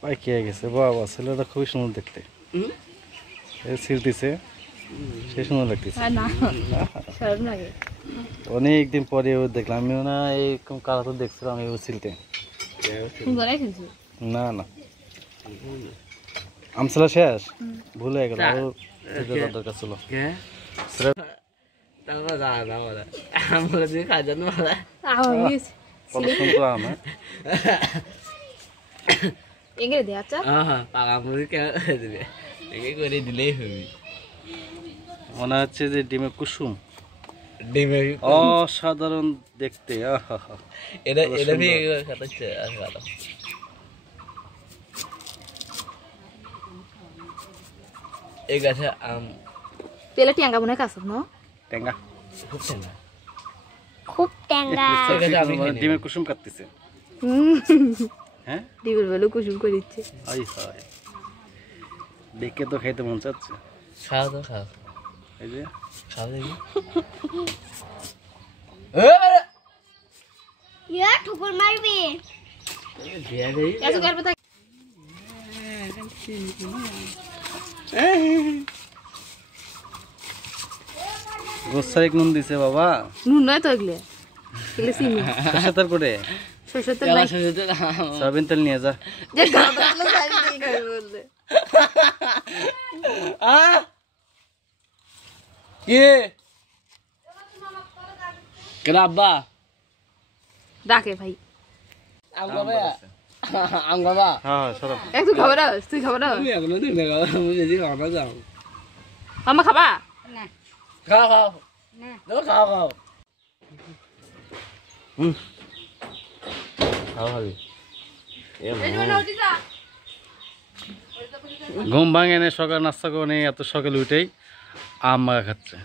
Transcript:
পাইকে গেছে বাবা, ছেলেটা খুবই সুন্দর দেখতে। ছিলতেছে, সে সুন্দর লাগতেছে। অনেকদিন পরে ও দেখলাম, আমিও না এইরকম কালা তো দেখছিলাম ও ছিলতে। না না, আমসলা শেষ, ভুল হয়ে গেল, আরো দরকার ছিল। মনে হচ্ছে যে ডিমের কুসুম, অসাধারণ দেখতে। এই গাছে আম তেলে টেঙ্গা মনে কাছে না, টেঙ্গা খুব টেঙ্গা। ডিমের কুসুম কাটতেছে। হ্যাঁ, ডিমের বেলু কুসুম করে দিচ্ছে। দেখে তো খাইতে মন চাচ্ছে। খাও তো খাও, এই যে খাও দেখি। ইয়া ঠুকুর মারবি। এত করবে তা গোসাইক নুন দিছে বাবা। নুন নয় তো এগুলো, এগুলো চিনি। সরষের করে, সরষের তেল নাই, সয়াবিন তেল নিয়ে যা। যে গাদা গুলো সাইড দিয়ে খাবে বললে। কে কেন আব্বা ডাকে ভাই। আম খাবে, আম খাবা? হ্যাঁ সরো। তুই খাবার আস, তুই খাবার আস। তুমি এখনো তুমি খাও, আমি যদি খাওয়া যাও। মামা খাবা না? খাও খাও না, খাও খাও। খাও খাবি? ঘুম ভাঙে না, সকাল নাস্তা করে এত সকালে উঠেই আম মাখা খাচ্ছে।